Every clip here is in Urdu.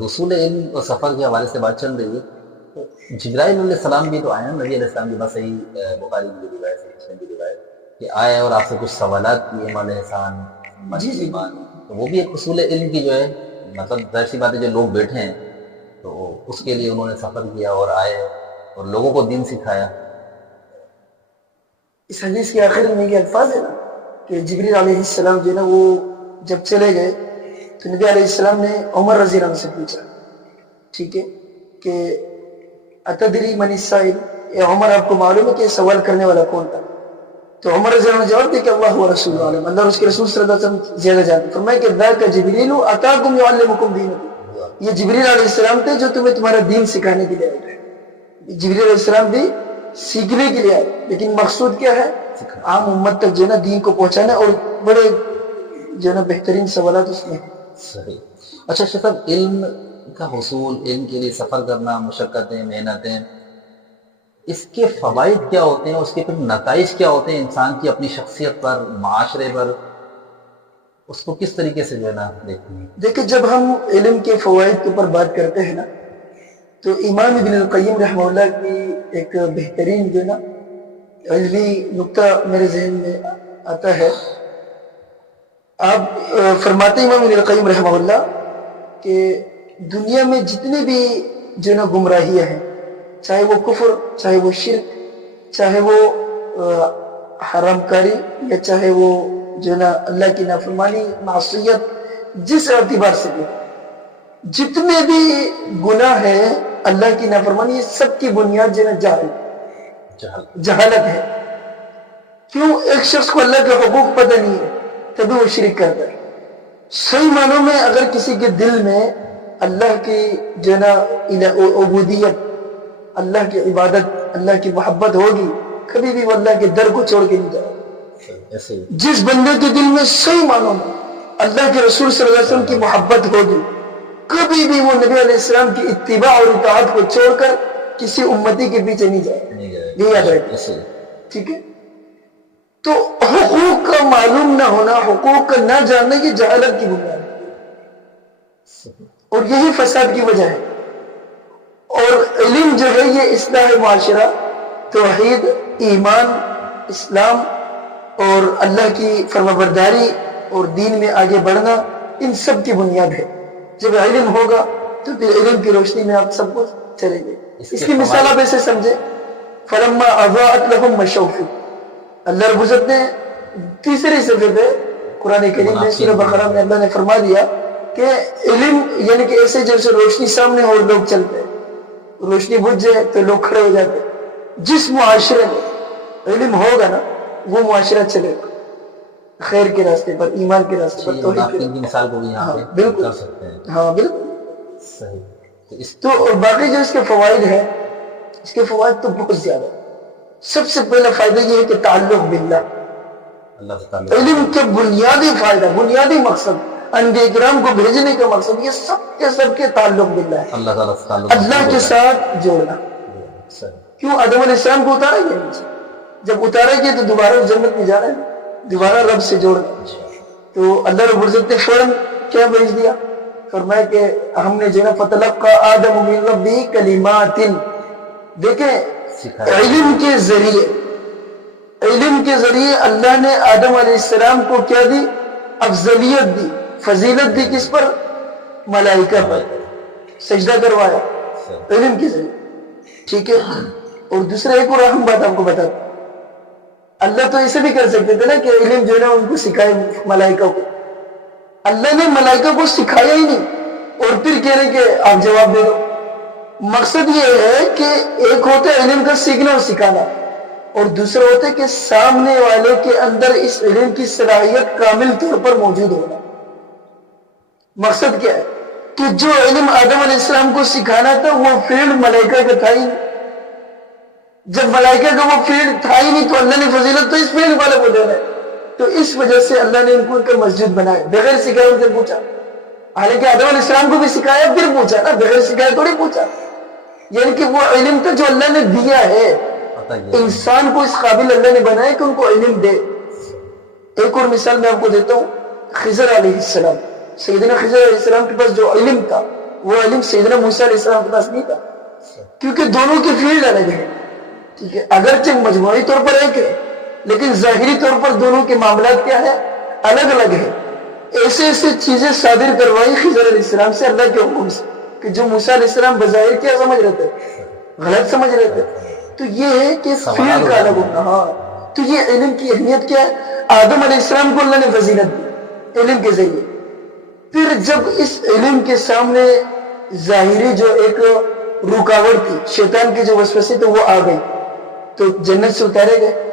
حصول علم اور سفر کے حوالے سے بات چل رہی ہے، تو جبرائیل علیہ السلام بھی تو آئے ہیں نبی علیہ السلام کے پاس، صحیح بخاری کی جو روایت ہے، مسلم کی روایت کہ آئے اور آپ سے کچھ سوالات کیے، مال احسان، جی جی ایمان، تو وہ بھی ایک حصول علم کی جو ہے، مطلب ظاہر سی بات ہے جو لوگ بیٹھے ہیں تو اس کے لیے انہوں نے سفر کیا اور آئے اور لوگوں کو دین سکھایا۔ اس حدیث کے آخر میں یہ الفاظ ہے نا کہ جبریل علیہ السلام جو ہے نا وہ جب چلے گئے تو نبی علیہ السلام نے عمر رضی اللہ عنہ سے پوچھا، ٹھیک ہے، کہ اتدری من السائل، اے عمر آپ کو معلوم ہے کہ سوال کرنے والا کون تھا؟ تو عمر رضی اللہ عنہ نے جواب دیا کہ اللہ و رسول عالم، اللہ اور اس کے رسول صلی اللہ علیہ وسلم زیادہ جانتے۔ فرمایا کہ ذاک جبریل اتاکم یعلمکم دینکم، یہ جبریل علیہ السلام تھے جو تمہیں تمہارا دین سکھانے کے لیے آئے تھے۔ جبریل علیہ السلام بھی سیکھنے کے لیے آئے، لیکن مقصود کیا ہے؟ عام امت تک جو ہے نا دین کو پہنچانا، اور بڑے جو ہے نا بہترین سوالات اس میں ہیں۔ صحیح۔ اچھا شیخ صاحب، علم کا حصول، علم کے لیے سفر کرنا، مشقتیں، محنتیں، اس کے فوائد کیا ہوتے ہیں، اس کے پھر نتائج کیا ہوتے ہیں انسان کی اپنی شخصیت پر، معاشرے پر، اس کو کس طریقے سے جو ہے نا دیکھتے ہیں؟ دیکھیں جب ہم علم کے فوائد کے اوپر بات کرتے ہیں نا تو امام ابن القیم رحمہ اللہ کی ایک بہترین جو ہے نا علمی نقطہ میرے ذہن میں آتا ہے۔ آپ فرماتے امام ابن القیم رحمہ اللہ کہ دنیا میں جتنے بھی جو ہے نا گمراہیاں ہیں، چاہے وہ کفر، چاہے وہ شرک، چاہے وہ حرام کاری، یا چاہے وہ جو ہے نا اللہ کی نافرمانی، معصیت، جس اعتبار سے بھی جتنے بھی گناہ ہیں، اللہ کی نافرمانی، یہ سب کی بنیاد جو ہے نا جہالت ہے۔ کیوں؟ ایک شخص کو اللہ کے حقوق پتہ نہیں ہے تبھی وہ شرک کرتا ہے۔ صحیح معنوں میں اگر کسی کے دل میں اللہ کی جو ہے نا عبودیت، اللہ کی عبادت، اللہ کی محبت ہوگی، کبھی بھی وہ اللہ کے در کو چھوڑ کے نہیں جائے۔ جس بندے کے دل میں صحیح معنوں میں اللہ کے رسول صلی اللہ علیہ وسلم کی محبت ہوگی، کبھی بھی وہ نبی علیہ السلام کی اتباع اور اطاعت کو چھوڑ کر کسی امتی کے پیچھے نہیں جائے، یہ یاد رکھیں، ٹھیک ہے؟ تو حقوق کا معلوم نہ ہونا، حقوق کا نہ جاننا، یہ جہالت کی بنیاد ہے، اور یہی فساد کی وجہ ہے۔ اور علم جو ہے یہ اصلاح معاشرہ، توحید، ایمان، اسلام اور اللہ کی فرمانبرداری اور دین میں آگے بڑھنا، ان سب کی بنیاد ہے۔ جب علم ہوگا تو پھر علم کی روشنی میں آپ سب کچھ چلیں گے۔ اس کی مثال آپ ایسے سمجھے، فلما اضاءت لهم مشوا فیہ، اللہ رب العزت نے تیسری صفحے پہ قرآن کریم میں سورہ بقرہ میں اللہ نے فرما دیا کہ علم یعنی کہ ایسے جیسے روشنی سامنے اور لوگ چلتے ہیں، روشنی بجھ جائے تو لوگ کھڑے ہو جاتے ہیں۔ جس معاشرے میں علم ہوگا نا وہ معاشرہ چلے گا خیر کے راستے پر، ایمان کے راستے پر، توحید کے کی مثال کو بھی یہاں پہ بالکل کر سکتے ہیں۔ ہاں بالکل صحیح۔ تو اور باقی جو اس کے فوائد ہیں، اس کے فوائد تو بہت زیادہ۔ سب سے پہلا فائدہ یہ ہے کہ تعلق باللہ، اللہ تعالیٰ علم کے بنیادی فائدہ، بنیادی مقصد، انبیاء کرام کو بھیجنے کا مقصد یہ سب کے تعلق باللہ ہے، اللہ تعالیٰ سے تعلق اللہ کے ساتھ جوڑنا۔ کیوں؟ آدم علیہ السلام کو اتارا گیا نیچے، جب اتارا گیا تو دوبارہ جنت میں جانا ہے، دوبارہ رب سے جوڑنا۔ تو اللہ رب العزت نے فوراً کیا بھیج دیا؟ فرمایا کہ ہم نے جو ہے فتلقى آدم من ربه کلمات، دیکھیں علم کے ذریعے اللہ نے آدم علیہ السلام کو کیا دی؟ افضلیت دی، فضیلت دی، کس پر؟ ملائکہ پر، سجدہ کروایا علم کے ذریعے، ٹھیک ہے؟ اور دوسرا ایک اور اہم بات آپ کو بتاتا، اللہ تو ایسے بھی کر سکتے تھے نا کہ علم جو ہے نا ان کو سکھائے ملائکہ کو، اللہ نے ملائکہ کو سکھایا ہی نہیں اور پھر کہہ رہے کہ آپ جواب دے دو۔ مقصد یہ ہے کہ ایک ہوتا ہے علم کا سیکھنا اور سکھانا، اور دوسرا ہوتا ہے کہ سامنے والے کے اندر اس علم کی صلاحیت کامل طور پر موجود ہونا۔ مقصد کیا ہے کہ جو علم آدم علیہ السلام کو سکھانا تھا وہ فیلڈ ملائکہ کا تھا ہی نہیں۔ جب ملائکہ کا وہ فیلڈ تھا ہی نہیں تو اللہ نے فضیلت تو اس فیلڈ والے کو دینا ہے، تو اس وجہ سے اللہ نے ان کو ایک مسجد بنایا، بغیر سکھائے ان سے پوچھا، حالانکہ آدم علیہ السلام کو بھی سکھایا پھر پوچھا نا، بغیر سکھائے تھوڑی پوچھا۔ یعنی کہ وہ علم تھا جو اللہ نے دیا ہے، انسان کو اس قابل اللہ نے بنایا کہ ان کو علم دے۔ ایک اور مثال میں آپ کو دیتا ہوں، خضر علیہ السلام، سیدنا خضر علیہ السلام کے پاس جو علم تھا وہ علم سیدنا موسیٰ علیہ السلام کے پاس نہیں تھا، کیونکہ دونوں کی فیلڈ الگ ہے، ٹھیک ہے، اگرچہ مجموعی طور پر ایک ہے لیکن ظاہری طور پر دونوں کے معاملات کیا ہے، الگ الگ ہے۔ ایسے ایسے چیزیں صادر کروائی خضر علیہ السلام سے اللہ کے حکم سے کہ جو موسیٰ علیہ السلام بظاہر کیا سمجھ رہے تھے، غلط سمجھ رہے تھے۔ تو یہ ہے کہ فیلڈ کا الگ ہونا۔ ہاں، تو یہ علم کی اہمیت کیا ہے؟ آدم علیہ السلام کو اللہ نے فضیلت دی علم کے ذریعے، پھر جب اس علم کے سامنے ظاہری جو ایک رکاوٹ تھی، شیطان کے جو وسوسے تھے وہ آ گئی، تو جنت سے اتارے گئے۔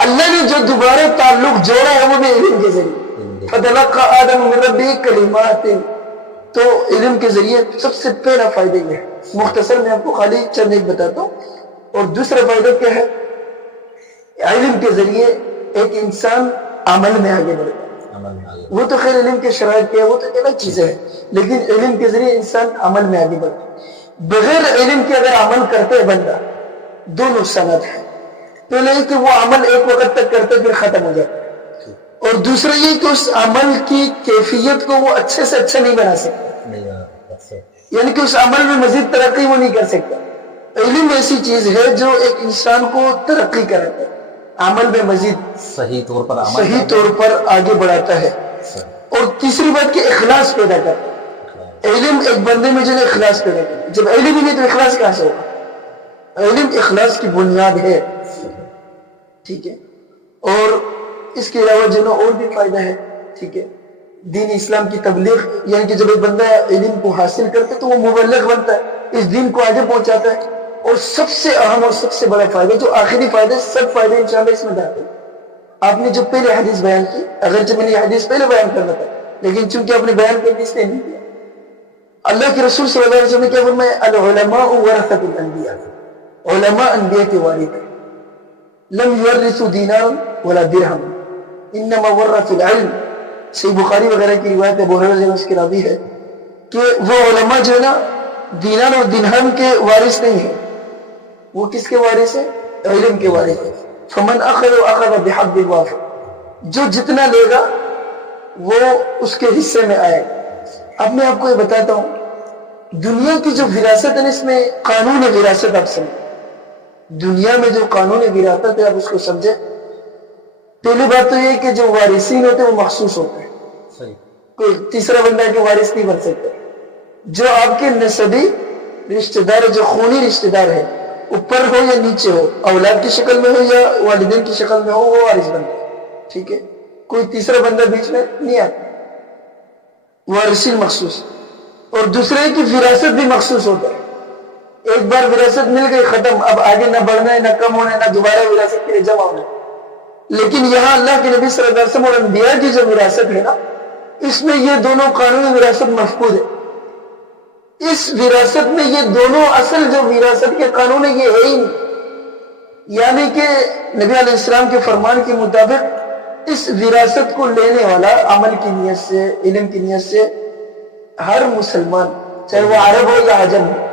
اللہ نے جو دوبارہ تعلق جوڑا ہے وہ بھی علم کے ذریعے، فَتَلَقَّى آدَمُ مِن رَّبِّهِ كَلِمَاتٍ۔ تو علم کے ذریعے سب سے پہلا فائدہ یہ ہے، مختصر میں آپ کو خالی چند ایک بتاتا ہوں۔ اور دوسرا فائدہ کیا ہے؟ علم کے ذریعے ایک انسان عمل میں آگے بڑھتا ہے۔ وہ تو خیر علم کے شرائط کے وہ تو الگ چیزیں ہیں، لیکن علم کے ذریعے انسان عمل میں آگے بڑھتا ہے۔ بغیر علم کے اگر عمل کرتے ہے بندہ، دو نقصانات ہیں۔ پہلے یہ کہ وہ عمل ایک وقت تک کرتے پھر ختم ہو جاتا ہے، اور دوسرا یہ کہ اس عمل کی کیفیت کو وہ اچھے سے اچھا نہیں بنا سکتا، یعنی کہ اس عمل میں مزید ترقی وہ نہیں کر سکتا۔ علم ایسی چیز ہے جو ایک انسان کو ترقی کراتا ہے، عمل میں مزید صحیح طور پر آگے بڑھاتا ہے۔ اور تیسری بات کہ اخلاص پیدا کرتا ہے۔ علم ایک بندے میں جو ہے اخلاص پیدا کرتا ہے۔ جب علم ہی نہیں تو اخلاص کہاں سے ہوگا؟ علم اخلاص کی بنیاد ہے، ٹھیک ہے۔ اور اس کے علاوہ جو نا اور بھی فائدہ ہے، ٹھیک ہے، دین اسلام کی تبلیغ، یعنی کہ جب ایک بندہ علم کو حاصل کرتا ہے تو وہ مبلغ بنتا ہے، اس دین کو آگے پہنچاتا ہے۔ اور سب سے اہم اور سب سے بڑا فائدہ جو آخری فائدہ، سب فائدے انشاءاللہ اس میں داخل۔ آپ نے جو پہلے حدیث بیان کی، اگرچہ میں نے یہ حدیث پہلے بیان کرنا تھا لیکن چونکہ آپ نے بیان کر دی اس نے نہیں کیا۔ اللہ کے رسول صلی اللہ علیہ وسلم نے کیا فرمایا؟ العلماء ورثۃ الانبیاء، علماء انبیاء کے وارث ہیں۔ لم یورثوا دینارا ولا درہم انما ورثوا العلم۔ صحیح بخاری وغیرہ کی روایت ابو ہریرہ اس کی راوی ہے کہ وہ علماء جو ہے نا دینار اور درہم کے وارث نہیں ہیں، وہ کس کے وارث ہیں؟ علم کے وارث ہیں۔ فمن اخذ اخذ بحظ وافر، جو جتنا لے گا وہ اس کے حصے میں آئے گا۔ اب میں آپ کو یہ بتاتا ہوں، دنیا کی جو وراثت ہے اس میں قانون وراثت آپ سمجھیں۔ دنیا میں جو قانون وراثت ہے آپ اس کو سمجھیں۔ پہلی بات تو یہ کہ جو وارثین ہوتے ہیں وہ مخصوص ہوتے ہیں، کوئی تیسرا بندہ کے وارث نہیں بن سکتا۔ جو آپ کے نسبی رشتہ دار، جو خونی رشتہ دار ہے، اوپر ہو یا نیچے ہو، اولاد کی شکل میں ہو یا والدین کی شکل میں ہو، وہ وارث بنتا ہے، ٹھیک ہے۔ کوئی تیسرا بندہ بیچ میں نہیں آتا، وارثین مخصوص۔ اور دوسرے کی وراثت بھی مخصوص ہوتا ہے۔ ایک بار وراثت مل گئی ختم، اب آگے نہ بڑھنا ہے، نہ کم ہونا ہے، نہ دوبارہ وراثت کے لیے جمع ہونا ہے۔ لیکن یہاں اللہ کے نبی صلی اللہ علیہ وسلم اور انبیاء کی جو وراثت ہے نا، اس میں یہ دونوں قانون وراثت محفوظ ہے۔ اس وراثت میں یہ دونوں اصل جو وراثت کے قانون ہے یہ ہے ہی نہیں، یعنی کہ نبی علیہ السلام کے فرمان کے مطابق اس وراثت کو لینے والا عمل کی نیت سے، علم کی نیت سے، ہر مسلمان چاہے وہ عرب ہو یا عجم ہو،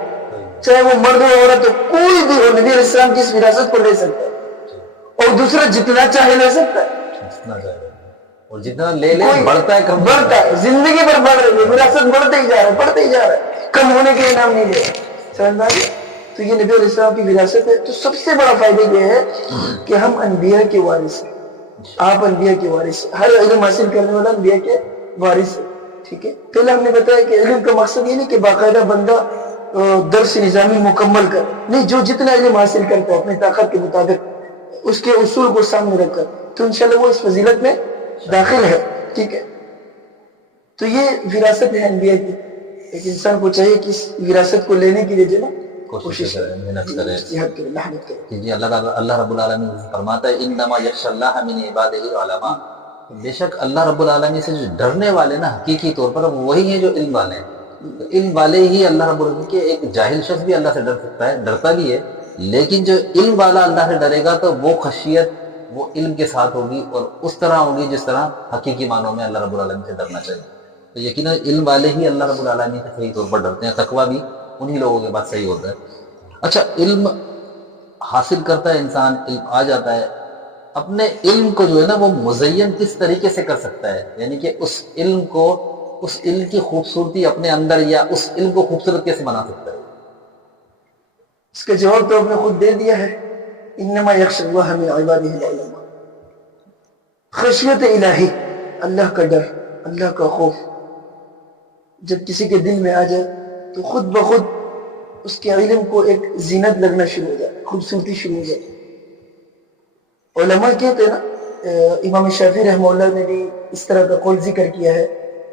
چاہے وہ مرد ہو عورت ہو، کوئی بھی ہو، نبی علیہ السلام کی اس وراثت کو لے سکتا ہے۔ اور دوسرا جتنا چاہے لے سکتا ہے، اور جتنا لے لے بڑھتا ہے، بڑھتا ہے، زندگی پر بڑھ رہی ہے، وراثت بڑھتے ہی جا رہا ہے، بڑھتے ہی جا رہا ہے، کم ہونے کے انعام نہیں لے رہا۔ سمجھنا ہے؟ تو یہ نبی علیہ السلام کی وراثت ہے۔ تو سب سے بڑا فائدہ یہ ہے کہ ہم انبیاء کے وارث ہیں، آپ انبیاء کے وارث ہیں، ہر علم حاصل کرنے والا انبیاء کے وارث ہے، ٹھیک ہے۔ پہلے ہم نے بتایا کہ علم کا مقصد یہ نہیں کہ باقاعدہ بندہ درس نظامی مکمل کر، نہیں، جو جتنا علم حاصل کرتا ہے اپنی طاقت کے مطابق اس کے اصول کو سامنے رکھ کر، تو انشاءاللہ وہ اس فضیلت میں داخل ہے، ٹھیک ہے۔ تو یہ وراثت ہے انبیاء کی۔ ایک انسان کو چاہیے کہ اس وراثت کو لینے کے لیے جو نا کوشش کرے، محنت کرے، جہاد کرے، محنت کرے۔ جی اللہ رب العالمین فرماتا ہے انما یخشی اللہ من عبادہ العلماء، بے شک اللہ رب العالمین سے جو ڈرنے والے نا حقیقی طور پر وہی ہیں جو علم والے ہیں۔ تو علم والے ہی اللہ رب العالمین کے، ایک جاہل شخص بھی اللہ سے ڈر سکتا ہے، ڈرتا بھی ہے، لیکن جو علم والا اللہ سے ڈرے گا تو وہ خشیت وہ علم کے ساتھ ہوگی اور اس طرح ہوگی جس طرح حقیقی معنوں میں اللہ رب العالمین سے ڈرنا چاہیے۔ تو یقیناً علم والے ہی اللہ رب العالمین سے صحیح طور پر ڈرتے ہیں، تقویٰ بھی انہی لوگوں کے بعد صحیح ہوتا ہے۔ اچھا، علم حاصل کرتا ہے انسان، علم آ جاتا ہے، اپنے علم کو جو ہے نا وہ مزین کس طریقے سے کر سکتا ہے، یعنی کہ اس علم کو اس علم کی خوبصورتی اپنے اندر یا اس علم کو خوبصورت کیسے بنا سکتا ہے؟ اس کا جواب تو آپ نے خود دے دیا ہے، انما یخشى اللہ من عباده العلماء۔ خشیت الہی، اللہ کا ڈر، اللہ کا خوف جب کسی کے دل میں آ جائے تو خود بخود اس کے علم کو ایک زینت لگنا شروع ہو جائے، خوبصورتی شروع ہو جائے۔ علماء کہتے ہیں نا، امام شافعی رحمہ اللہ نے بھی اس طرح کا قول ذکر کیا ہے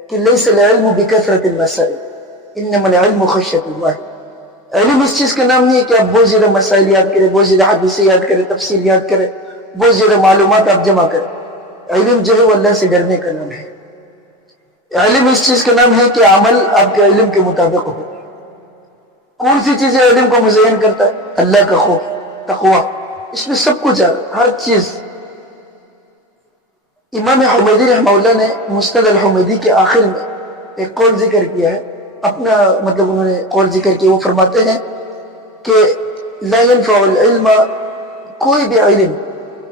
کہ لیس العلم بکثرت المسائل انما العلم خشیت اللہ۔ علم اس چیز کا نام نہیں ہے کہ آپ بہت زیادہ مسائل یاد کریں، بہت زیادہ حدیثیں یاد کریں، تفسیر یاد کریں، بہت زیادہ معلومات آپ جمع کریں۔ علم جو ہے وہ اللہ سے ڈرنے کا نام ہے۔ علم اس چیز کا نام ہے کہ عمل آپ کے علم کے مطابق ہو۔ کون سی چیزیں علم کو مزین کرتا ہے؟ اللہ کا خوف، تقوی، اس میں سب کچھ آ رہا ہے، ہر چیز۔ امام حمیدی رحمہ اللہ نے مسند الحمیدی کے آخر میں ایک قول ذکر کیا ہے، اپنا مطلب انہوں نے قول ذکر کیا، وہ فرماتے ہیں کہ لا ينفع العلم، کوئی بھی علم،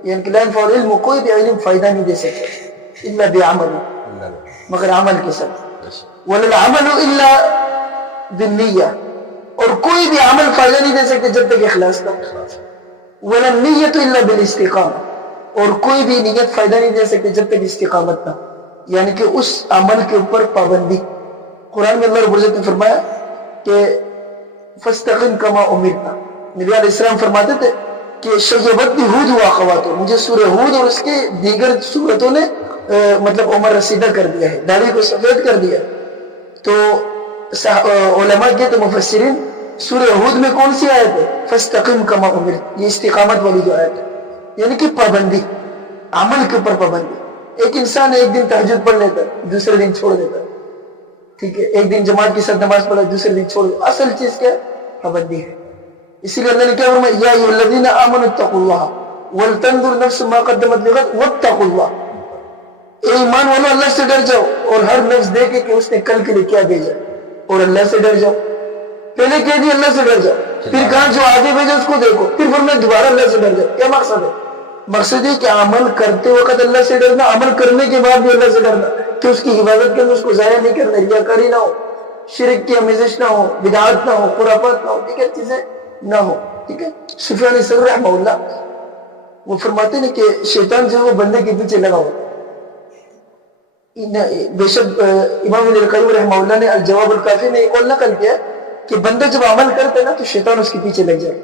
یعنی کہ لا ينفع العلم، کوئی بھی علم فائدہ نہیں دے سکتا الا بعمل، مگر عمل کے ساتھ، ولا العمل الا بالنیہ، اور کوئی بھی عمل فائدہ نہیں دے سکتے جب تک اخلاص نہ ہو، ولا النیۃ الا بالاستقامہ، اور کوئی بھی نیت فائدہ نہیں دے سکتے جب تک استقامت نہ ہو، یعنی کہ اس عمل کے اوپر پابندی۔ قرآن میں اللہ رب العزت نے فرمایا کہ فاستقم کما امرت، نبی علیہ السلام فرماتے تھے کہ شیبتنی ہود و اخواتہ، مجھے سورہ ہود اور اس کے دیگر سورتوں نے مطلب عمر رسیدہ کر دیا ہے، داڑھی کو سفید کر دیا۔ تو علماء کہتے مفسرین سورہ ہود میں کون سی آیت ہے؟ فاستقم کما امرت، یہ استقامت والی جو آیت ہے، یعنی کہ پابندی، عمل کے اوپر پابندی۔ ایک انسان ایک دن تہجد پڑھ لیتا ہے، دوسرے دن چھوڑ دیتا ہے، ٹھیک ہے، ایک دن جماعت کے ساتھ نماز پڑھا، دوسرے دن چھوڑ دیتا ہے۔ اصل چیز کیا ہے؟ پابندی ہے۔ اسی لیے اللہ نے کیا فرمایا؟ یا ایھا الذین آمنوا اتقوا اللہ ولتنظر نفس ما قدمت لغد واتقوا اللہ، اے ایمان والو اللہ سے ڈر جاؤ اور ہر نفس دیکھے کہ اس نے کل کے لیے کیا بھیجا، اور اللہ سے ڈر جاؤ۔ پہلے کہہ دیا اللہ سے ڈر جاؤ، پھر کہا جو آگے بھیجا اس کو دیکھو، پھر فرمایا دوبارہ اللہ سے ڈر جاؤ۔ کیا مقصد ہے؟ مقصد ہے کہ عمل کرتے وقت اللہ سے ڈرنا، عمل کرنے کے بعد بھی اللہ سے ڈرنا، کہ اس کی حفاظت کے اندر اس کو ضائع نہیں کرنا، ریاکاری نہ ہو، شرک کی آمیزش نہ ہو، بدعات نہ ہو، خرافات نہ ہو، ٹھیک ہے، چیزیں نہ ہو، ٹھیک ہے۔ سفیان ثوری رحمہ اللہ وہ فرماتے ہیں کہ شیطان جو ہے وہ بندے کے پیچھے لگا ہوا، بے شک امام ابن القیم رحمہ اللہ نے الجواب الکافی میں ایک اور نقل کیا کہ بندہ جب عمل کرتا ہے نا تو شیطان اس کے پیچھے لگ جائے،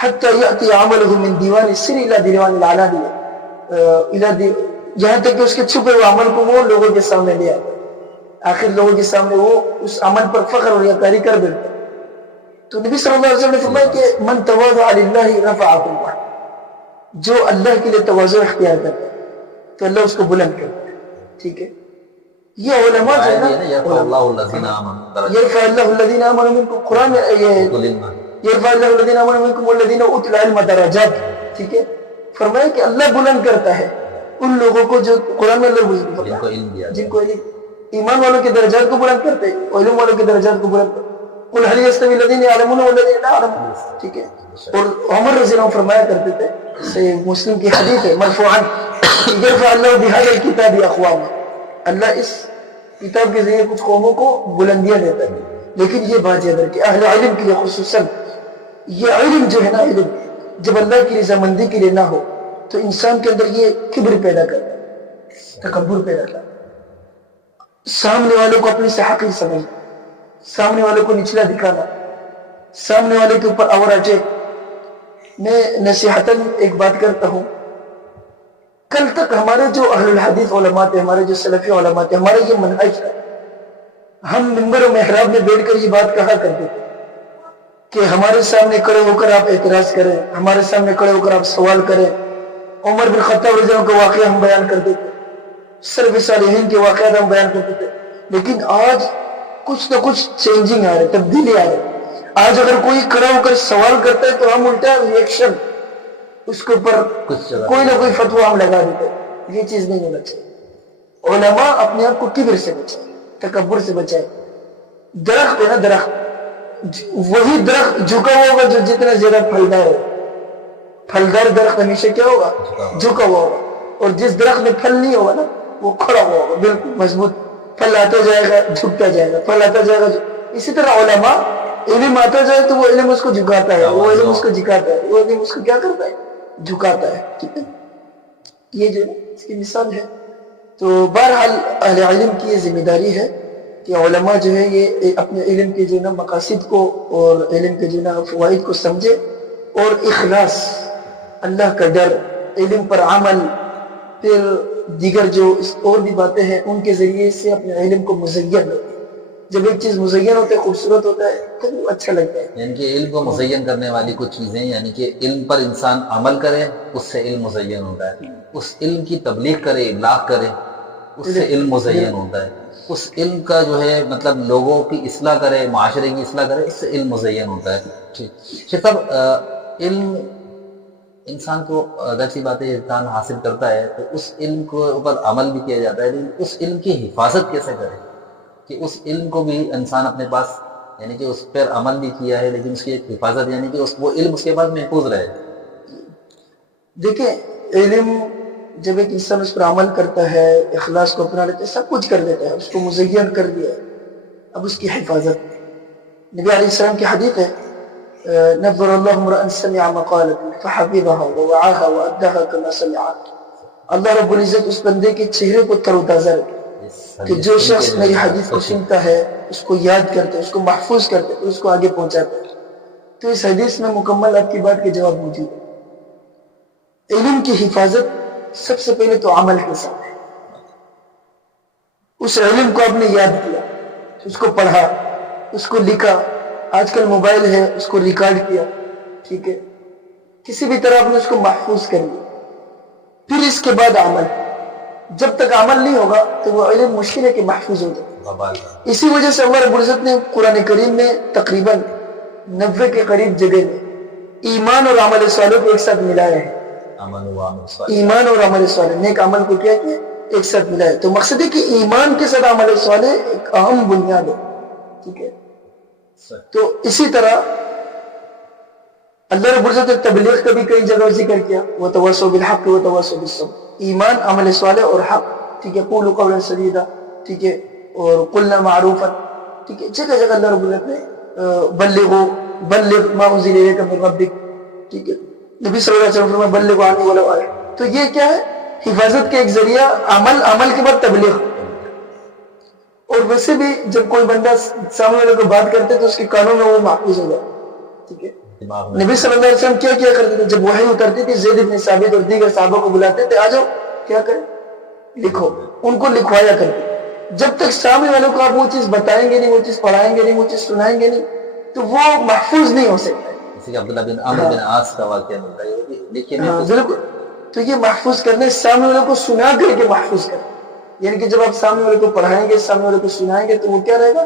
حتی یأتی عملہ من دیوان السر الی دیوان العلانیہ، یہاں تک کہ اس کے چھپے ہوئے عمل کو وہ لوگوں کے سامنے لے آتا ہے، آخر لوگوں کے سامنے وہ اس عمل پر فخر اور ریاکاری کر بیٹھتا ہے۔ تو نبی صلی اللہ علیہ وسلم نے فرمایا کہ من تواضع للہ رفعہ اللہ، جو اللہ کے لیے تواضع اختیار کرتا ہے تو اللہ اس کو بلند کرتا ہے، ٹھیک ہے۔ یہ علماء جو ہے نا، یرفع اللہ الذین آمنوا یرفع اللہ الذین آمنوا منکم، قرآن میں یرفع اللہ الذین آمنوا منکم والذین اوتوا العلم درجات، ٹھیک ہے۔ فرمایا کہ اللہ بلند کرتا ہے ان لوگوں کو جو قرآن میں اللہ جن کو علم دیا، جن کو علم، ایمان والوں کے درجات کو بلند کرتے ہیں، علم والوں کے درجات کو بلند کرتے ہیں۔ قل هل يستوي الذين يعلمون والذين لا يعلمون، ٹھیک ہے۔ اور عمر رضی اللہ عنہ فرمایا کرتے تھے، صحیح مسلم کی حدیث ہے مرفوعا، یرفع اللہ بهذا الكتاب اقواما، اللہ اس کتاب کے ذریعے کچھ قوموں کو بلندیاں دیتا ہے۔ لیکن یہ بات یاد رکھیں اہل علم کے لیے خصوصاً، یہ علم جو ہے نا، علم جب اللہ کی رضامندی کے لیے نہ ہو تو انسان کے اندر یہ کبر پیدا کرتا ہے، تکبر پیدا کرتا ہے، سامنے والوں کو اپنے سے حقیر سمجھنا، سامنے والوں کو نچلا دکھانا، سامنے والے کے اوپر اور اٹیک۔ میں نصیحتاً ایک بات کرتا ہوں، کل تک ہمارے جو اہل الحدیث علماء تھے، ہمارے جو سلفی علماء تھے، ہمارا یہ منہج تھا، ہم منبر و محراب میں بیٹھ کر یہ بات کہا کرتے تھے کہ ہمارے سامنے کھڑے ہو کر آپ اعتراض کریں، ہمارے سامنے کھڑے ہو کر آپ سوال کریں۔ عمر بن خطاب رضی اللہ عنہ کا واقعہ ہم بیان کرتے تھے، سلف صالحین کے واقعات ہم بیان کرتے تھے، لیکن آج کچھ نہ کچھ چینجنگ آ رہے، تبدیلی آ رہی۔ آج اگر کوئی کھڑا ہو کر سوال کرتا ہے تو ہم الٹا ریئیکشن، اس کے اوپر کوئی نہ کوئی فتویٰ ہم لگا دیتے ہیں۔ یہ چیز نہیں ہونا چاہیے۔ علماء اپنے آپ کو کبر سے بچائیں، تکبر سے بچائیں۔ درخت ہے نا، درخت، وہی درخت جھکا ہوا ہوگا جو جتنا زیادہ پھلدار ہے۔ پھلدار درخت ہمیشہ کیا ہوگا؟ جھکا ہوا ہوگا، اور جس درخت میں پھل نہیں ہوگا نا وہ کھڑا ہوا ہوگا، بالکل مضبوط۔ پھل آتا جائے گا جھکتا جائے گا، پھل آتا جائے گا اسی طرح علماء علم آتا جائے تو وہ علم اس کو جھکاتا ہے، وہ علم اس کو جھکاتا ہے، وہ علم اس کو کیا کرتا ہے، جھکاتا ہے. ٹھیک ہے، یہ جو ہے اس کی مثال ہے. تو بہرحال اہل علم کی یہ ذمہ داری ہے کہ علماء جو ہے یہ اپنے علم کے جو نا مقاصد کو اور علم کے جو نا فوائد کو سمجھے، اور اخلاص، اللہ کا ڈر، علم پر عمل، پھر دیگر جو اور بھی باتیں ہیں ان کے ذریعے سے اپنے علم کو مزین کریں. جب ایک چیز مزین ہوتا ہے، خوبصورت ہوتا ہے، تو وہ اچھا لگتا ہے. یعنی کہ علم کو مزین کرنے والی کچھ چیزیں، یعنی کہ علم پر انسان عمل کرے اس سے علم مزین ہوتا ہے، اس علم کی تبلیغ کرے، ابلاغ کرے اس سے علم مزین ہوتا ہے، اس علم کا جو ہے مطلب لوگوں کی اصلاح کرے، معاشرے کی اصلاح کرے، اس سے علم مزین ہوتا ہے. ٹھیک شیخ صاحب، علم انسان کو اگر سی بات ہے انسان حاصل کرتا ہے تو اس علم کو اوپر عمل بھی کیا جاتا ہے، لیکن اس علم کی حفاظت کیسے کرے کہ اس علم کو بھی انسان اپنے پاس، یعنی کہ اس پر عمل بھی کیا ہے لیکن اس کی ایک حفاظت، یعنی کہ وہ علم اس کے پاس محفوظ رہے. دیکھیں، علم جب ایک انسان اس پر عمل کرتا ہے، اخلاص کو اپنا لیتا ہے، سب کچھ کر دیتا ہے، اس کو مزین کر دیا ہے، اب اس کی حفاظت. نبی علیہ السلام کی حدیث ہے، نبر اللہ امرأ سمع مقالة فحفظها ووعاها وأداها كما سمعها. اللہ رب العزت اس بندے کے چہرے کو تر و تازہ رکھے کہ جو شخص میری حدیث کو سنتا ہے، اس کو یاد کرتا ہے، اس کو محفوظ کرتا ہے، اس کو آگے پہنچاتا ہے. تو اس حدیث میں مکمل آپ کی بات کے جواب موجود ہے. علم کی حفاظت سب سے پہلے تو عمل کے ساتھ ہے. اس علم کو آپ نے یاد کیا، اس کو پڑھا، اس کو لکھا، آج کل موبائل ہے اس کو ریکارڈ کیا، ٹھیک ہے، کسی بھی طرح آپ نے اس کو محفوظ کر لیا. پھر اس کے بعد عمل. جب تک عمل نہیں ہوگا تو وہ علم مشکل ہے کہ محفوظ ہو جائے. اسی وجہ سے اللہ رب العزت نے قرآن کریم میں تقریباً 90 کے قریب جگہ میں ایمان اور عمل صالح کو ایک ساتھ ملایا ہے. ایمان اور عمل صالح، نیک عمل کو کیا کہ ایک ساتھ ملایا ہے. تو مقصد ہے کہ ایمان کے ساتھ عمل صالح ایک اہم بنیاد ہے. ٹھیک ہے، تو اسی طرح اللہ رب العزت نے تبلیغ کا بھی کئی جگہ ذکر کیا، وتواصوا بالحق وتواصوا بالصبر. ایمان، عمل صالح اور حق. ٹھیک ہے، قولوا قولا سدیدا. ٹھیک ہے، اور قلنا معروفا. ٹھیک ہے، جگہ جگہ اللہ رب العزت نے بلغ ما انزل الیک من ربک. ٹھیک ہے، نبی صلی اللہ علیہ وسلم فرمایا بلغوا عنی ولو آیہ. تو یہ کیا ہے؟ حفاظت کا ایک ذریعہ، عمل کے بعد تبلیغ. اور ویسے بھی جب کوئی بندہ سامنے والے کو بات کرتے تو اس کے کانوں میں وہ محفوظ ہو جائے. ٹھیک ہے، نبی صلی اللہ علیہ وسلم کیا کرتے تھے؟ جب وحی اترتی تھی زید بن ثابت اور دیگر صحابہ کو بلاتے تھے، آ جاؤ کیا کریں، لکھو. ان کو لکھوایا کرتے. جب تک سامنے والوں کو آپ وہ چیز بتائیں گے نہیں، وہ چیز پڑھائیں گے نہیں، وہ چیز سنائیں گے نہیں، تو وہ محفوظ نہیں ہو سکتا. اسی کا عبداللہ بن عمرو بن عاص کا واقعہ ملتا ہے، لیکن بالکل. تو یہ محفوظ کرنے، سامنے والوں کو سنا کر کے محفوظ کریں. یعنی کہ جب آپ سامنے والے کو پڑھائیں گے، سامنے والے کو سنائیں گے تو وہ کیا رہے گا؟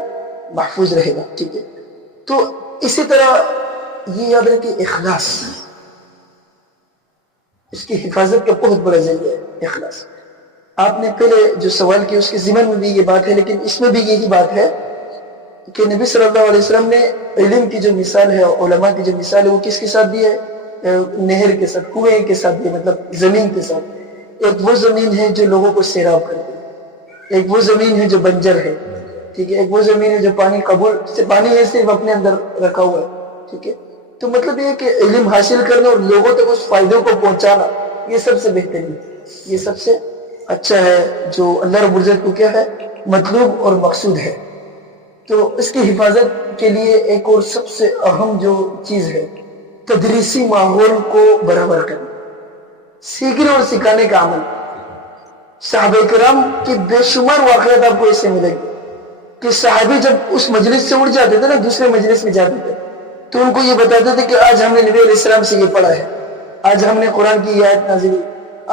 محفوظ رہے گا. ٹھیک ہے، تو اسی طرح یہ یاد رکھیں اخلاص اس کی حفاظت کا بہت بڑا ذریعہ ہے. اخلاص آپ نے پہلے جو سوال کیا اس کے ضمن میں بھی یہ بات ہے، لیکن اس میں بھی یہی بات ہے کہ نبی صلی اللہ علیہ وسلم نے علم کی جو مثال ہے، علماء کی جو مثال ہے، وہ کس کے ساتھ دی ہے؟ نہر کے ساتھ، کنویں کے ساتھ دی، مطلب زمین کے ساتھ. ایک وہ زمین ہے جو لوگوں کو سیراب کرتی ہے، ایک وہ زمین ہے جو بنجر ہے. ٹھیک ہے، ایک وہ زمین ہے جو پانی ہے صرف اپنے اندر رکھا ہوا ہے. ٹھیک ہے، تو مطلب یہ ہے کہ علم حاصل کرنا اور لوگوں تک اس فائدوں کو پہنچانا، یہ سب سے بہترین، یہ سب سے اچھا ہے جو اللہ رب العزت کو کیا ہے مطلوب اور مقصود ہے. تو اس کی حفاظت کے لیے ایک اور سب سے اہم جو چیز ہے، تدریسی ماحول کو برابر کرنا، سیکھنے اور سکھانے کا عمل. صحابہ کرام کی بے شمار واقعات آپ کو اس سے ملے گی کہ صحابی جب اس مجلس سے اڑ جاتے تھے نا، دوسرے مجلس میں جاتے تھے تو ان کو یہ بتاتے تھے کہ آج ہم نے نبی علیہ السلام سے یہ پڑھا ہے، آج ہم نے قرآن کی یہ آیت نازل ہوئی،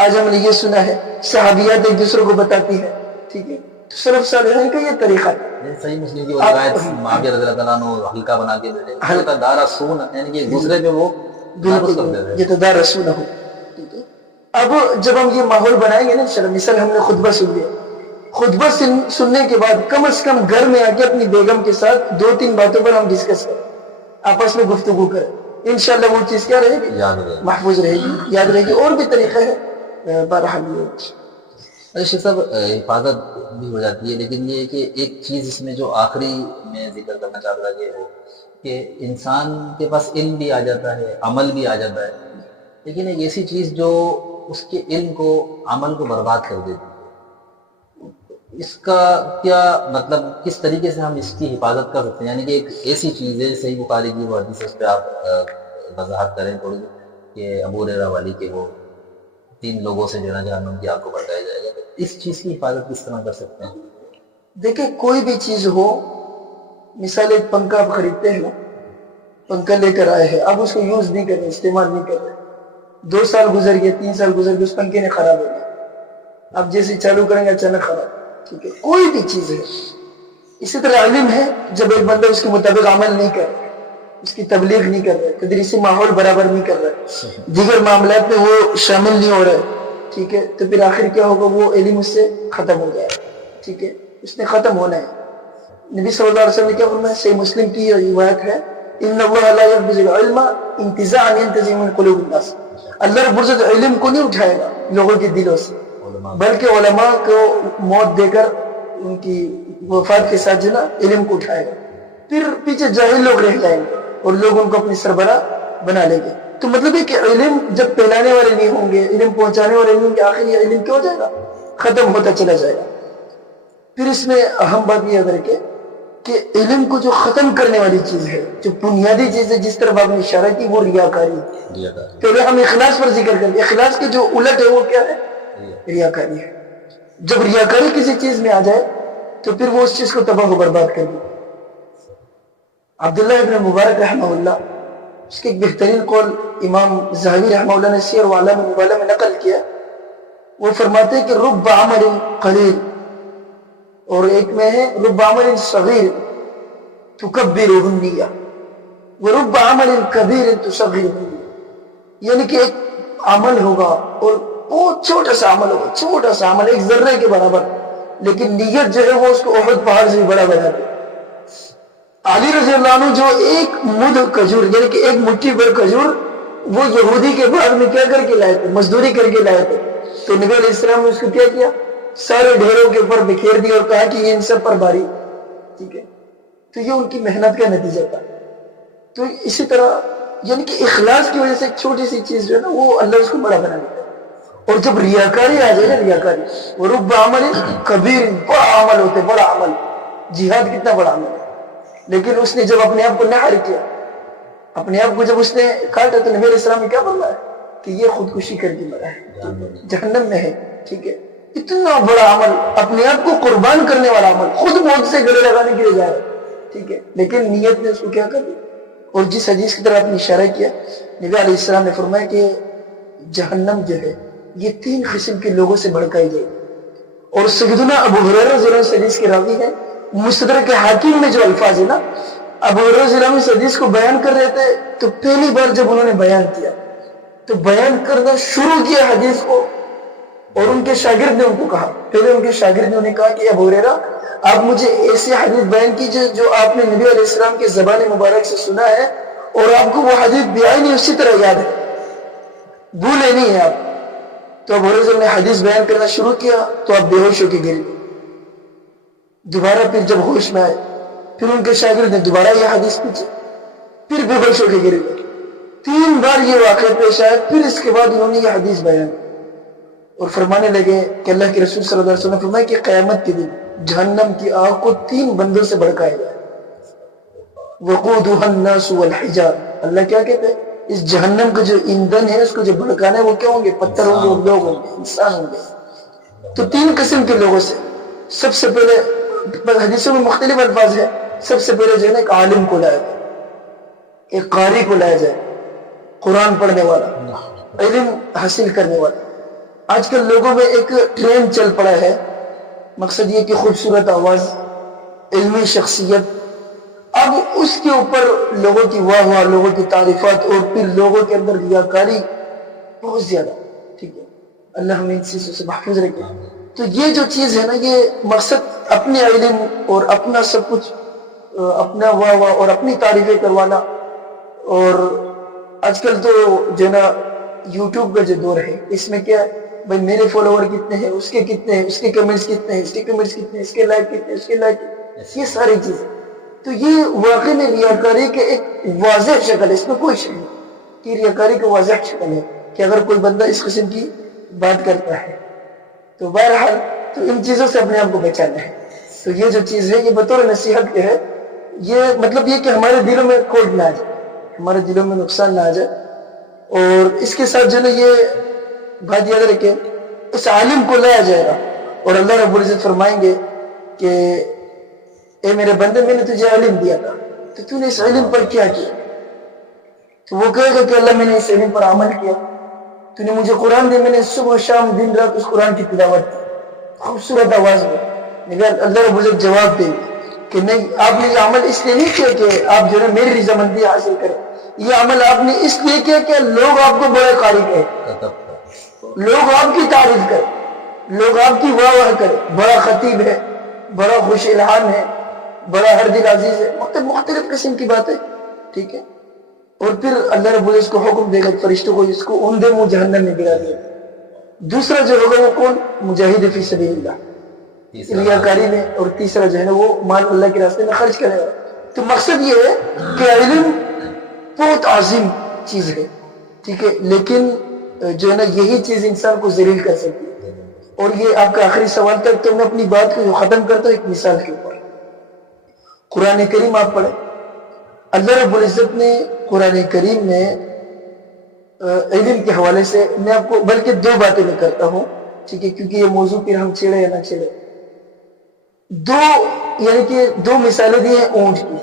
آج ہم نے یہ سنا ہے. صحابیات ایک دوسرے کو بتاتی ہے. ٹھیک ہے، تو سلف صالحین کا یہ طریقہ ہے. صحیح مسلم کی وہ روایت معاویہ رضی اللہ عنہ ہلکا بنا کے دے ہلکا دارسون، یعنی کہ دوسرے پہ وہ بالکل یہ تدارسون ہو. ٹھیک ہے، اب جب ہم یہ ماحول بنائیں گے نا، مثال ہم نے خطبہ سن لیا، خطبہ سننے کے بعد کم از کم گھر میں آ کے اپنی بیگم کے ساتھ 2-3 باتوں پر ہم ڈسکس کریں، آپس میں گفتگو کریں. انشاءاللہ وہ چیز کیا رہے گی؟ محفوظ رہے گی، یاد رہے گی. اور بھی طریقہ ہے بہرحال. اچھا صاحب حفاظت بھی ہو جاتی ہے، لیکن یہ ہے کہ ایک چیز اس میں جو آخری میں ذکر کرنا چاہتا تھا کہ وہ کہ انسان کے پاس علم بھی آ جاتا ہے، عمل بھی آ جاتا ہے، لیکن ایک ایسی چیز جو اس کے علم کو، عمل کو برباد کر دیتی ہے، اس کا کیا مطلب، کس طریقے سے ہم اس کی حفاظت کر سکتے ہیں؟ یعنی کہ ایک ایسی چیز ہے، صحیح بخاری کی وہ حدیث ہے، اس پہ آپ وضاحت کریں تھوڑی، کہ ابو ہریرہ والی کہ وہ 3 لوگوں سے جو ہے نا جہنم کی آگ کو بھڑکایا جائے گا، تو اس چیز کی حفاظت کس طرح کر سکتے ہیں؟ دیکھیں کوئی بھی چیز ہو، مثال ایک پنکھا آپ خریدتے ہیں نا، پنکھا لے کر آئے ہیں، اب اس کو یوز نہیں کر رہے، استعمال نہیں کر رہے، 2 سال گزر گئے، 3 سال گزر گئے، اس پنکھے نے خراب ہو گیا، اب جیسے چالو کریں گے اچانک خراب. ٹھیک ہے، کوئی بھی چیز ہے. اسی طرح علم ہے، جب ایک بندہ اس کے مطابق عمل نہیں کر رہا، اس کی تبلیغ نہیں کر رہا، تدریسی ماحول برابر نہیں کر رہا، دیگر معاملات میں وہ شامل نہیں ہو رہا ہے، ٹھیک ہے، تو پھر آخر کیا ہوگا؟ وہ علم اس سے ختم ہو جائے. ٹھیک ہے، اس نے ختم ہونا ہے. نبی صلی اللہ علیہ وسلم نے کیا فرمایا؟ صحیح مسلم کی روایت ہے، ان اللہ لا يقبض العلم انتزاعا ينتزع من قلوب الناس. اللہ رب العزت علم کو نہیں اٹھائے گا لوگوں کے دلوں سے، بلکہ علماء کو موت دے کر ان کی وفات کے ساتھ جو نا علم کو اٹھائے گا. پھر پیچھے جاہل لوگ رہ جائیں گے اور لوگ ان کو اپنی سربراہ بنا لیں گے. تو مطلب ہے کہ علم جب پھیلانے والے نہیں ہوں گے، علم پہنچانے والے نہیں ہوں گے، آخر یہ علم کیا ہو جائے گا؟ ختم ہوتا چلا جائے گا. پھر اس میں اہم بات یہ ہے کہ علم کو جو ختم کرنے والی چیز ہے، جو بنیادی چیز ہے، جس طرف آپ نے اشارہ کی، وہ ریاکاری ہے. پہلے ہم اخلاص پر ذکر کریں، اخلاص کے جو الٹ ہے وہ کیا ہے؟ ریاکاری ہے. جب ریاکاری کسی چیز میں آ جائے تو پھر وہ اس چیز کو تباہ و برباد کر دی. عبداللہ ابن مبارک رحمہ اللہ، اس کے ایک بہترین قول امام زہبی رحمہ اللہ نے سیر و اعلام النبلاء میں نقل کیا. وہ فرماتے ہیں کہ رب عمل قلیل، اور ایک میں ہے رب عمل صغیر تکبرہ النیہ ورب عمل کبیر تصغرہ النیہ. یعنی کہ ایک عمل ہوگا اور بہت چھوٹا سا عمل ہوگا، چھوٹا سا عمل، ایک ذرے کے برابر، لیکن نیت جو ہے وہ اس کو احد پہاڑ سے بھی بڑا بنا دے. علی رضی اللہ عنہ جو ایک مد کھجور، یعنی کہ ایک مٹھی بھر کھجور، وہ یہودی کے باغ میں کیا کر کے لائے تھے؟ مزدوری کر کے لائے تھے. تو نبی علیہ السلام نے اس کو کیا کیا؟ سارے ڈھیروں کے اوپر بکھیر دیا اور کہا کہ یہ ان سب پر باری. ٹھیک ہے، تو یہ ان کی محنت کا نتیجہ تھا. تو اسی طرح یعنی کہ اخلاص کی وجہ سے ایک چھوٹی سی چیز جو ہے نا، وہ اللہ اس کو بڑا بنا دیتا ہے. اور جب ریاکاری آ جائے نا، ریاکاری، وہ رب عمل کبیر، بڑا عمل ہوتے، بڑا عمل. جہاد کتنا بڑا عمل ہے، لیکن اس نے جب اپنے آپ کو نحر کیا، اپنے آپ کو جب اس نے کاٹا، تو نبی علیہ السلام نے کیا فرمایا؟ کہ یہ خودکشی کر کے مرا ہے، جہنم میں ہے. ٹھیک ہے، اتنا بڑا عمل، اپنے آپ کو قربان کرنے والا عمل، خود موت سے گلے لگانے کے لیے جا رہا ہے. ٹھیک ہے، لیکن نیت نے اس کو کیا کر دی. اور جس حدیث کی طرف آپ نے اشارہ کیا، نبی علیہ السلام نے فرمایا کہ جہنم جو ہے یہ 3 قسم کے لوگوں سے بھڑکائی جائے گی. اور سیدنا ابو ہریرہ رضی اللہ عنہ حدیث کے راوی ہے. مستدرک حاکم میں جو الفاظ ہے نا، ابو ہریرہ رضی اللہ عنہ اس حدیث کو بیان کر رہے تھے، تو پہلی بار جب انہوں نے بیان کیا تو بیان کرنا شروع کیا حدیث کو، اور ان کے شاگرد نے ان کو کہا، پہلے ان کے شاگرد نے انہیں کہا کہ ابو ہریرہ آپ مجھے ایسی حدیث بیان کیجئے جو آپ نے نبی علیہ السلام کے زبان مبارک سے سنا ہے، اور آپ کو وہ حدیث بیان نہیں اسی طرح یاد ہے، بھولے نہیں ہیں آپ. تو ابو ہریرہ نے حدیث بیان کرنا شروع کیا تو آپ بے ہوش ہو کے گر گئے. دوبارہ پھر جب ہوش میں آئے، پھر ان کے شاگرد نے دوبارہ یہ حدیث پوچھی، پھر بے ہوش ہو کے گر گئے. 3 بار یہ واقعہ پیش آیا. پھر اس کے بعد انہوں نے یہ حدیث بیان اور فرمانے لگے کہ اللہ کے رسول صلی اللہ علیہ وسلم نے فرمایا کہ قیامت کے دن جہنم کی آگ کو 3 بندوں سے بھڑکایا جائے. وقودها الناس والحجار. اللہ کیا کہتے ہیں؟ اس جہنم کا جو ایندھن ہے، اس کو جو بھڑکانا ہے، وہ کیا ہوں گے؟ پتھر ہوں گے، اور لوگ ہوں گے، انسان ہوں گے. تو 3 قسم کے لوگوں سے. سب سے پہلے حدیثوں میں مختلف الفاظ ہیں، سب سے پہلے جو ہے نا ایک عالم کو لایا جائے، ایک قاری کو لایا جائے، قرآن پڑھنے والا، علم حاصل کرنے والا. آج کل لوگوں میں ایک ٹرینڈ چل پڑا ہے، مقصد یہ کہ خوبصورت آواز، علمی شخصیت، اب اس کے اوپر لوگوں کی واہ واہ، لوگوں کی تعریفات، اور پھر لوگوں کے اندر ریاکاری بہت زیادہ. ٹھیک ہے، اللہ ہمیں ان چیزوں سے محفوظ رکھے. تو یہ جو چیز ہے نا، یہ مقصد اپنے علم اور اپنا سب کچھ، اپنا واہ واہ اور اپنی تعریفیں کروانا. اور آج کل تو جو نا یوٹیوب کا جو دور ہے، اس میں کیا ہے، بھائی میرے فالوور کتنے ہیں، اس کے کتنے ہیں، اس کے کمنٹس کتنے ہیں، اس کے کمنٹس کتنے ہیں، اس کے لائک کتنے ہیں، اس کے لائک کتنے ہیں، یہ ساری چیزیں. تو یہ واقعی میں ریاکاری کے ایک واضح شکل ہے، اس میں کوئی شک نہیں کہ ریاکاری کا واضح شکل ہے کہ اگر کوئی بندہ اس قسم کی بات کرتا ہے تو بہرحال تو ان چیزوں سے اپنے آپ کو بچانا ہے. تو یہ جو چیز ہے یہ بطور نصیحت کے ہے، یہ مطلب یہ کہ ہمارے دلوں میں کھوٹ نہ آ جائے، ہمارے دلوں میں نقصان نہ آ جائے. اور اس کے ساتھ جو ہے یہ بات یاد رکھیں، اس عالم کو لایا جائے گا اور اللہ رب العزت فرمائیں گے کہ اے میرے بندے میں نے تجھے علم دیا تھا تو تو نے اس علم پر کیا کیا؟ تو وہ کہے گا کہ اللہ میں نے اس علم پر عمل کیا، تو نے مجھے قرآن دیا، میں نے صبح شام دن رات اس قرآن کی تلاوت کی خوبصورت آواز میں. مگر اللہ رب العزت جواب دیں گے کہ نہیں، آپ نے یہ عمل اس لیے نہیں کیا کہ آپ جو ہے میری رضامندی حاصل کریں، یہ عمل آپ نے اس لیے کیا کہ لوگ آپ کو بڑے قاری کہیں، لوگ آپ کی تعریف کریں، لوگ آپ کی واہ واہ کریں، بڑا خطیب ہے، بڑا خوش الہام ہے، بڑا ہر دل عزیز ہے، مختلف قسم کی باتیں. ٹھیک ہے. اور پھر اللہ رب العزت کو حکم دے گا فرشتوں کو اس کو اوندے منہ جہنم میں گرا دیا. دوسرا جو ہوگا وہ کون؟ مجاہد فی سبیل اللہ، ریاکاری میں. اور تیسرا جو ہے نا وہ مال اللہ کے راستے میں خرچ کرے گا. تو مقصد یہ ہے کہ علم بہت عظیم چیز ہے، ٹھیک ہے، لیکن جو ہے نا یہی چیز انسان کو ذلیل کر سکتی ہے. اور یہ آپ کا آخری سوال تھا، تو میں اپنی بات کو ختم کرتا ہوں ایک مثال کے اوپر. قرآن کریم آپ پڑھیں، اللہ رب العزت نے قرآن کریم میں علم کے حوالے سے میں آپ کو بلکہ دو باتیں میں کرتا ہوں، ٹھیک ہے، کیونکہ یہ موضوع پھر ہم چھیڑے یا نہ چھیڑے. دو یعنی کہ دو مثالیں دی ہیں اونٹ کی.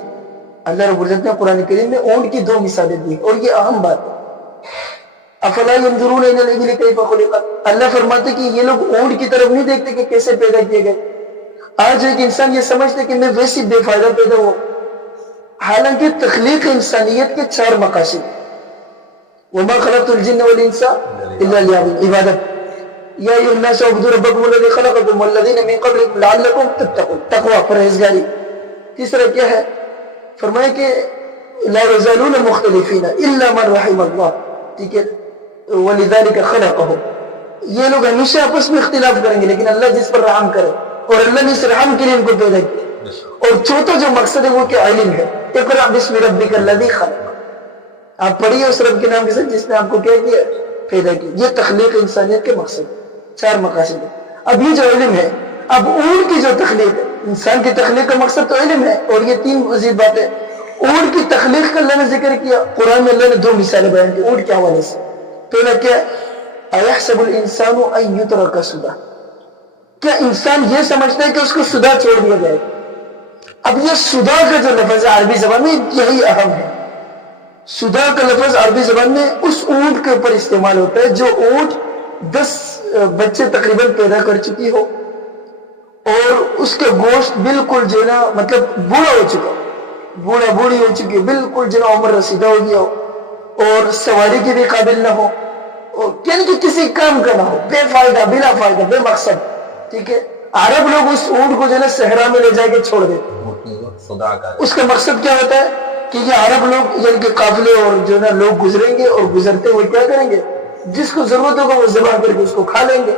اللہ رب العزت نے قرآن کریم میں اونٹ کی دو مثالیں دی اور یہ اہم بات ہے. افلا ينظرون الى الابل كيف خلقت، اللہ فرماتے کہ یہ لوگ اونٹ کی طرف نہیں دیکھتے کہ کیسے پیدا کیے گئے. آج ایک انسان یہ سمجھتے کہ میں ویسی بے فائدہ پیدا ہوں، حالانکہ تخلیق انسانیت کے 4 مقاصد. وما خلقت الجن والانس الا ليعبدون، عبادت. یا ایھا الناس اعبدوا ربکم الذی خلقکم والذین من قبلکم لعلکم تتقون، تقوی، پرہیزگاری. تیسرا کیا ہے؟ فرمایا کہ لا يزالون مختلفین الا من رحم اللہ، ٹھیک ہے، ولذلک خلقهم. یہ لوگ ہمیشہ آپس میں اختلاف کریں گے لیکن اللہ جس پر رحم کرے، اور اللہ نے اس رحم کے لیے ان کو پیدا کیا. اور چوتھا جو مقصد ہے وہ کیا؟ علم ہے. اقرأ بسم ربک الذی خلق، آپ پڑھیے اس رب کے نام کے ساتھ جس نے آپ کو کیا کیا؟ پیدا کیا. یہ تخلیق انسانیت کے مقصد، 4 مقاصد ہے. اب یہ جو علم ہے، اب اونٹ کی جو تخلیق ہے، انسان کی تخلیق کا مقصد تو علم ہے. اور یہ 3 مزید باتیں. اونٹ کی تخلیق کا اللہ نے ذکر کیا، قرآن میں اللہ نے 2 مثالیں بیان کی اونٹ کے حوالے سے. پہلا کیا؟ ایحسب الانسان ان یترک سدی، کیا انسان یہ سمجھتا ہے کہ اس کو سدا چھوڑ دیا جائے؟ اب یہ سدا کا جو لفظ ہے عربی زبان میں یہی اہم ہے. سدا کا لفظ عربی زبان میں اس اونٹ کے اوپر استعمال ہوتا ہے جو اونٹ 10 بچے تقریباً پیدا کر چکی ہو اور اس کے گوشت بالکل جو ہے نا مطلب بوڑھا ہو چکا، بوڑھا بوڑھی ہو چکی، بالکل جو ہے عمر رسیدہ ہو گیا ہو اور سواری کے بھی قابل نہ ہو، یعنی کہ کسی کام کا نہ ہو، بے فائدہ، بلا فائدہ، بے مقصد. ٹھیک ہے. عرب لوگ اس اونٹ کو جو ہے نا صحرا میں لے جا کے چھوڑ دیتے. اس کا مقصد کیا ہوتا ہے کہ یہ عرب لوگ یعنی کہ قافلے اور جو ہے نا لوگ گزریں گے اور گزرتے ہوئے کیا کریں گے، جس کو ضرورت ہوگا وہ ذبح کر کے اس کو کھا لیں گے.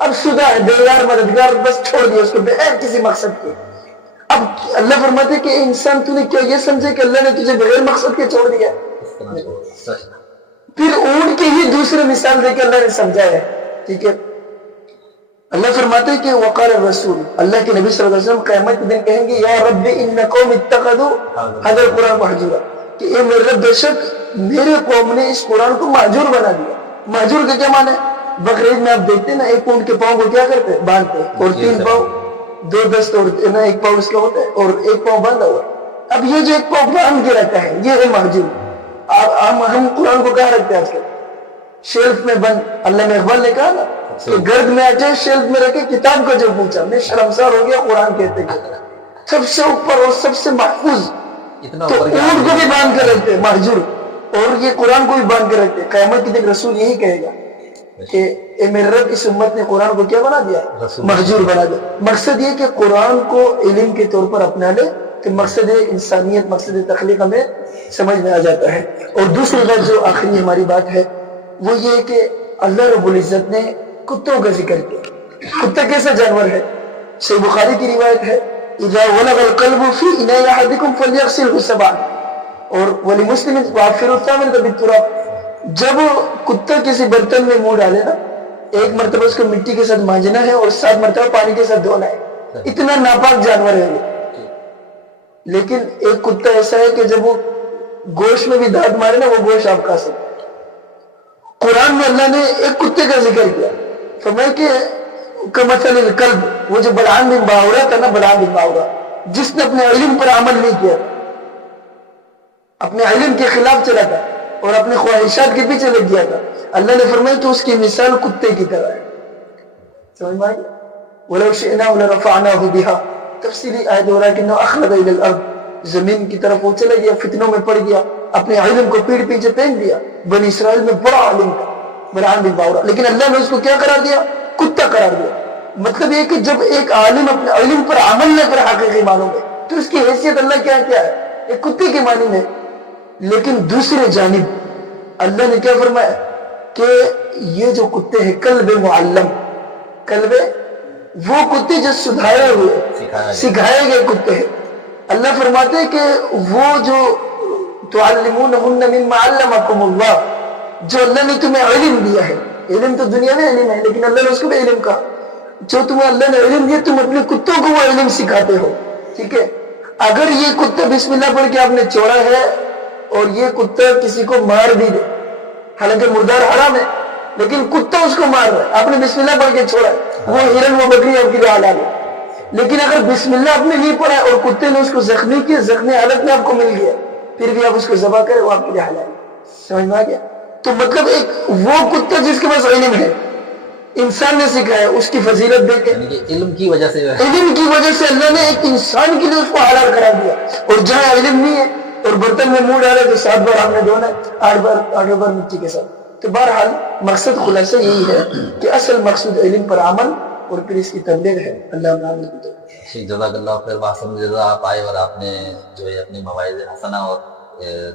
اب سدا ہے، بے یار مددگار، بس چھوڑ دیا اس کو بغیر کسی مقصد کے. اب اللہ فرماتے کہ انسان تو نے کیا یہ سمجھے کہ اللہ نے تجھے بغیر مقصد کے چھوڑ دیا؟ پھر اونٹ کی ہی دوسری مثال دے کے اللہ نے سمجھایا ہے. ٹھیک ہے. اللہ فرماتے ہیں کہ وقال الرسول، اللہ کے نبی صلی اللہ علیہ وسلم قیامت کے دن کہیں گے یا رب ان قوم اتخذوا هذا القرآن مہجورا، کہ اے میرے رب بے شک میرے قوم نے اس قرآن کو مہجور بنا دیا. مہجور کا کیا معنی ہے؟ بقرعید میں آپ دیکھتے ہیں نا ایک اونٹ کے پاؤں کو کیا کرتے ہیں؟ باندھتے ہیں، اور 3 پاؤں 2 دست اور ایک پاؤں اس کا ہوتا ہے اور ایک پاؤں باندھا ہوا. اب یہ جو ایک پاؤں باندھ کے رکھا ہے یہ ہے مہجور. ہم قرآن کو کہاں رکھتے ہیں آج کل؟ شیلف میں بند. اللہ نے اقبال نے کہا نا کہ گرد میں آجے شیلف میں رکھے کتاب کو جو پوچھا میں شرمسار ہو گیا. قرآن کہتے کہ سب سے اوپر اور سب سے محفوظ، تو اونٹ کو بھی باندھ کر رکھتے مہجور، اور یہ قرآن کو بھی باندھ کر رکھتے. قیامت کے دن رسول یہی کہے گا کہ اے میرے رب اس امت نے قرآن کو کیا بنا دیا؟ مہجور بنا دیا. مقصد یہ کہ قرآن کو علم کے طور پر اپنا لے تو مقصد انسانیت، مقصد تخلیق ہمیں سمجھ میں آ جاتا ہے. اور دوسری بات جو آخری ہماری بات ہے وہ یہ کہ اللہ رب العزت نے کتوں کا ذکر کیا. کتا کیسا جانور ہے؟ صحیح بخاری کی روایت ہے اذا ولغ القلب في اناء احدكم فليغسله سبعا، اور ولمسلم وافر الثامنة بالتراب. جب کتا کسی برتن میں منہ ڈالے نا، ایک مرتبہ اس کو مٹی کے ساتھ مانجنا ہے اور 7 مرتبہ پانی کے ساتھ دھونا ہے. اتنا ناپاک جانور ہے وہ. لیکن ایک کتا ایسا ہے کہ جب وہ گوشت میں بھی دانت مارے نا، وہ گوشت آپ کھا سکتے. قرآن میں اللہ نے ایک کتے کا ذکر کیا، فرمایا کہ کمثل الکلب، وہ جو بلعام بن باورہ تھا نا، بلعام بن باورہ، جس نے اپنے علم پر عمل نہیں کیا، اپنے علم کے خلاف چلا تھا اور اپنے خواہشات کے پیچھے لگ گیا تھا، اللہ نے فرمایا تو اس کی مثال کتے کی طرح ہے. سمجھ میں آئی؟ وَلَوْ شِئْنَاهُ لَرَفَعْنَاهُ بِهَا، تفصیلی آیت ہو رہا ہے کہ نو اخلد الى الارض، زمین کی طرف وہ چلا گیا، فتنوں میں پڑ گیا، اپنے علم کو پیڑ پیچھے پھینک دیا. بنی اسرائیل میں بڑا عالم تھا بلعام بن باورہ، لیکن اللہ نے اس کو کیا قرار دیا؟ کتا قرار دیا. مطلب یہ کہ جب ایک عالم اپنے علم پر عمل نہ کرے حقیقی معنوں میں، تو اس کی حیثیت اللہ کیا ہے؟ ایک کتے کے معنی میں. لیکن دوسرے جانب اللہ نے کیا فرمایا کہ یہ جو کتے ہیں کلب معلم، کلب وہ کتے جو سدھائے ہوئے سکھائے گئے کتے ہیں. اللہ فرماتے ہیں کہ وہ جو تعلمونہن مما علمکم اللہ، جو اللہ نے تمہیں علم دیا ہے، علم تو دنیا میں علم ہے لیکن اللہ نے اس کو بھی علم کہا، جو تمہیں اللہ نے علم دیا تم اپنے کتوں کو وہ علم سکھاتے ہو. ٹھیک ہے، اگر یہ کتا بسم اللہ پڑھ کے آپ نے چھوڑا ہے اور یہ کتا کسی کو مار بھی دے، حالانکہ مردار حرام ہے لیکن کتا اس کو مار رہا ہے، آپ نے بسم اللہ پڑھ کے چھوڑا ہے، وہ ہرن وہ بکری آپ کے لیے حلال ہے. لیکن اگر بسم اللہ آپ نے نہیں پڑھا اور کتے نے اس کو زخمی کیا، زخمی حالت میں آپ کو مل گیا، پھر بھی آپ اس کو ذبح کریں، وہ آپ کے لیے حلال ہے. سمجھ میں آ گیا؟ تو مطلب ایک وہ کتا جس کے پاس علم ہے، انسان نے سکھایا، اس کی فضیلت دیکھیں. یعنی کہ علم کی وجہ سے علم کی وجہ سے اللہ نے ایک انسان کے لیے اس کو حلال قرار دیا. اور جہاں علم نہیں ہے اور برتن میں منہ ڈالے تو 7 بار آپ نے دھونا ہے، 8 بار مٹی کے ساتھ. تو بہرحال مقصد خلاصہ یہی ہے کہ اصل مقصود علم پر عمل اور پھر اس کی تبلیغ ہے. اللہ عمل کی توفیق. جزاک اللہ خیر. واحسن جزا. آپ آئے اور آپ نے جو ہے اپنی مواعظ حسنہ اور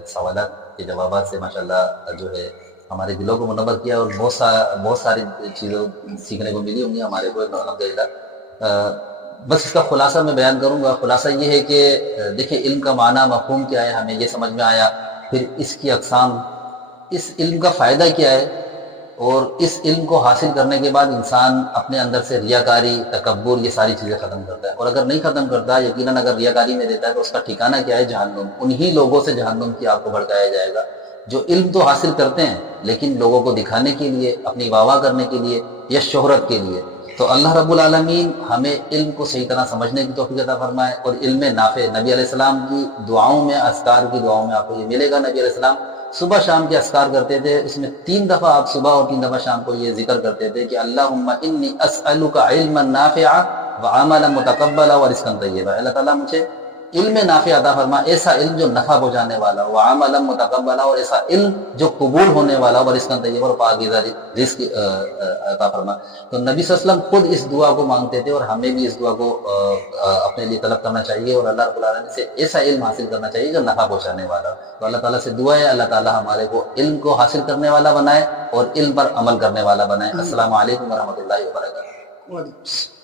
سوالات کے جوابات سے ماشاءاللہ جو ہے ہمارے دلوں کو منور کیا، اور بہت ساری چیزیں سیکھنے کو ملی ہوں گی ہمارے کو الحمدللہ. بس اس کا خلاصہ میں بیان کروں گا. خلاصہ یہ ہے کہ دیکھیں علم کا معنی مفہوم کیا ہے، ہمیں یہ سمجھ میں آیا. پھر اس کی اقسام، اس علم کا فائدہ کیا ہے، اور اس علم کو حاصل کرنے کے بعد انسان اپنے اندر سے ریاکاری، تکبر، یہ ساری چیزیں ختم کرتا ہے. اور اگر نہیں ختم کرتا، یقیناً اگر ریاکاری میں دیتا ہے تو اس کا ٹھکانہ کیا ہے؟ جہنم. انہی لوگوں سے جہنم کی آگ کو بھڑکایا جائے گا جو علم تو حاصل کرتے ہیں لیکن لوگوں کو دکھانے کے لیے، اپنی واہ واہ کرنے کے لیے یا شہرت کے لیے. تو اللہ رب العالمین ہمیں علم کو صحیح طرح سمجھنے کی توفیق عطا فرمائے، اور علم نافع. نبی علیہ السلام کی دعاؤں میں، اذکار کی دعاؤں میں آپ کو یہ ملے گا. نبی علیہ السلام صبح شام کے اذکار کرتے تھے، اس میں 3 دفعہ آپ صبح اور 3 دفعہ شام کو یہ ذکر کرتے تھے کہ اللہم انی اسألک علما نافعا وعملا متقبلا ورزقا طیبا. اللہ تعالیٰ مجھے علم نافع عطا فرما، ایسا علم جو نفع پہنچانے والا، وعملا متقبلا، اور ایسا علم جو قبول ہونے والا، ورزقا طیبا، اور پاکیزہ رزق عطا فرما. تو نبی صلی اللہ علیہ وسلم خود اس دعا کو مانگتے تھے، اور ہمیں بھی اس دعا کو اپنے لیے طلب کرنا چاہیے، اور اللہ رب العالمین سے ایسا علم حاصل کرنا چاہیے جو نفع پہنچانے والا. تو اللہ تعالیٰ سے دعا ہے اللہ تعالیٰ ہمارے کو علم کو حاصل کرنے والا بنائے اور علم پر عمل کرنے والا بنائے. السلام علیکم ورحمۃ اللہ وبرکاتہ.